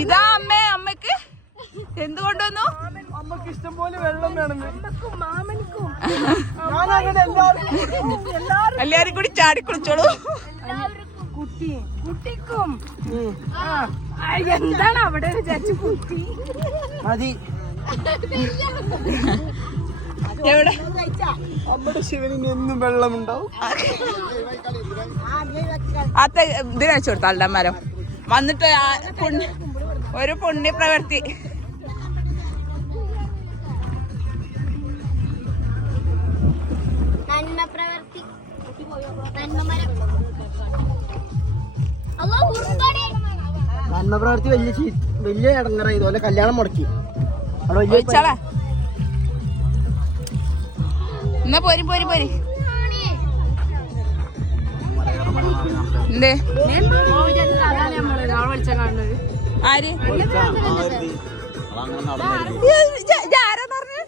ഇതാ അമ്മേ, അമ്മക്ക് എന്തുകൊണ്ടുവന്നു? അമ്മക്ക് ഇഷ്ടം പോലെ വെള്ളം വേണം. എല്ലാരും കൂടി ചാടി കുളിച്ചോളൂ. കുട്ടിക്കും എന്താണ് അവിടെ വിചാരിച്ചു കുട്ടി മതി. എവിടെ നമ്മുടെ ശിവനിന് എന്നും വെള്ളമുണ്ടാവും. അത്ത ഇതിന് വെച്ചു കൊടുത്ത ആളുടെ മരം വന്നിട്ട് ഒരു പുണ്യ പ്രവൃത്തി. നന്മ പ്രവൃത്തി വലിയ ഇടങ്ങറായി. ഇതുപോലെ കല്യാണം മുടക്കി. എന്നാ പോരി പോരി പോരി. എന്തേ ആര് ആരാ പറഞ്ഞു?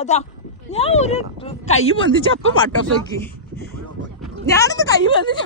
അതാ ഞാൻ ഒരു കൈ പൊന്തിച്ചപ്പോ പട്ടോഫേക്ക് ഞാനൊന്ന് കൈ പൊന്തിച്ച